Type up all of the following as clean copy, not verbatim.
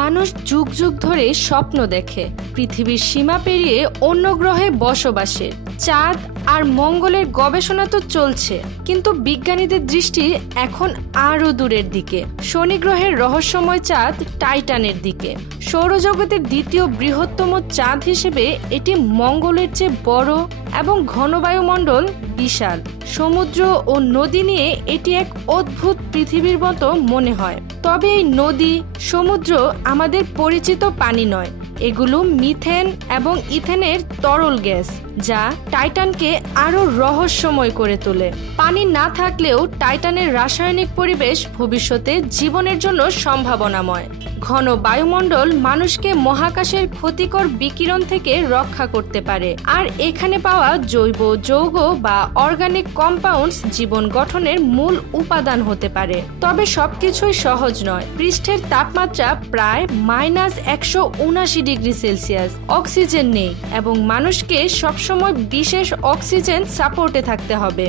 মানুষ যুগ যুগ ধরে স্বপ্ন দেখে পৃথিবীর সীমা পেরিয়ে অন্য গ্রহে বসবাসের। চাঁদ আর মঙ্গলের গবেষণা তো চলছে, কিন্তু বিজ্ঞানীদের দৃষ্টি এখন আরো দূরের দিকে, শনি গ্রহের রহস্যময় চাঁদ টাইটানের দিকে। সৌরজগতের দ্বিতীয় বৃহত্তম চাঁদ হিসেবে এটি মঙ্গলের চেয়ে বড় এবং ঘন বায়ুমণ্ডল বিশাল। সমুদ্র ও নদী নিয়ে এটি এক অদ্ভুত পৃথিবীর মতো মনে হয়। তবে এই নদী, সমুদ্র আমাদের পরিচিত পানি নয়, এগুলো মিথেন এবং ইথেনের তরল গ্যাস, যা টাইটানকে আরো রহস্যময় করে তোলে। পানি না থাকলেও টাইটানের রাসায়নিক পরিবেশ ভবিষ্যতে জীবনের জন্য সম্ভাবনাময়। ঘন বায়ুমণ্ডল মানুষকে মহাকাশের ক্ষতিকর বিকিরণ থেকে রক্ষা করতে পারে, আর এখানে পাওয়া জৈব যৌগ বা অর্গানিক কম্পাউন্ডস জীবন গঠনের মূল উপাদান হতে পারে। তবে সবকিছুই সহজ নয়। পৃষ্ঠের তাপমাত্রা প্রায় -179 ডিগ্রি সেলসিয়াস, অক্সিজেন নেই এবং মানুষকে সবসময় বিশেষ অক্সিজেন সাপোর্টে থাকতে হবে।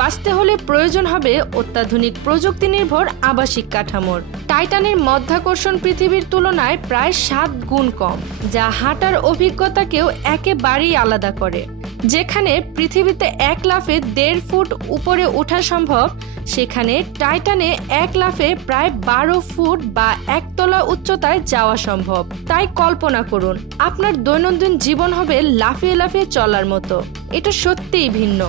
বাঁচতে হলে প্রয়োজন হবে অত্যাধুনিক প্রযুক্তি নির্ভর আবাসিক কাঠামোর। টাইটানের মধ্যাকর্ষণ পৃথিবীর তুলনায় প্রায় 7 গুণ কম, যা হাঁটার অভিজ্ঞতাকেও একেবারেই আলাদা করে। যেখানে পৃথিবীতে 1 লাফে 1.5 ফুট উপরে ওঠা সম্ভব, সেখানে টাইটানে 1 লাফে প্রায় 12 ফুট বা 1 তলা উচ্চতায় যাওয়া সম্ভব। তাই কল্পনা করুন, আপনার দৈনন্দিন জীবন হবে লাফিয়ে লাফিয়ে চলার মতো। এটা সত্যিই ভিন্ন,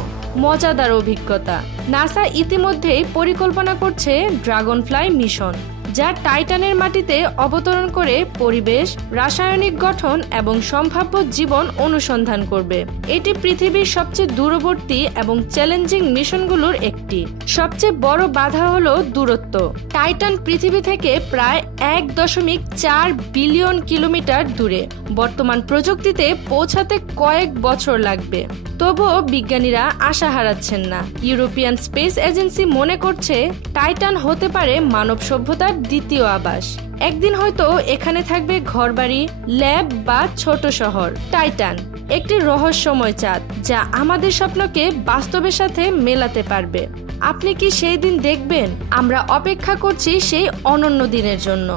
মজাদার অভিজ্ঞতা। নাসা ইতিমধ্যেই পরিকল্পনা করছে ড্রাগনফ্লাই মিশন, যা টাইটানের মাটিতে অবতরণ করে পরিবেশ, রাসায়নিক গঠন এবং সম্ভাব্য জীবন অনুসন্ধান করবে। এটি পৃথিবীর সবচেয়ে দূরবর্তী এবং চ্যালেঞ্জিং মিশনগুলোর একটি। সবচেয়ে বড় বাধা হলো দূরত্ব। টাইটান পৃথিবী থেকে প্রায় 1.4 বিলিয়ন কিলোমিটার দূরে। বর্তমান প্রযুক্তিতে পৌঁছাতে কয়েক বছর লাগবে। তবুও বিজ্ঞানীরা আশা হারাচ্ছেন না। ইউরোপিয়ান স্পেস এজেন্সি মনে করছে টাইটান হতে পারে মানব সভ্যতার দ্বিতীয় আবাস। একদিন হয়তো এখানে থাকবে ঘরবাড়ি, ল্যাব বা ছোট শহর। টাইটান একটি রহস্যময় চাঁদ, যা আমাদের স্বপ্নকে বাস্তবের সাথে মেলাতে পারবে। আপনি কি সেই দিন দেখবেন? আমরা অপেক্ষা করছি সেই অনন্য দিনের জন্য।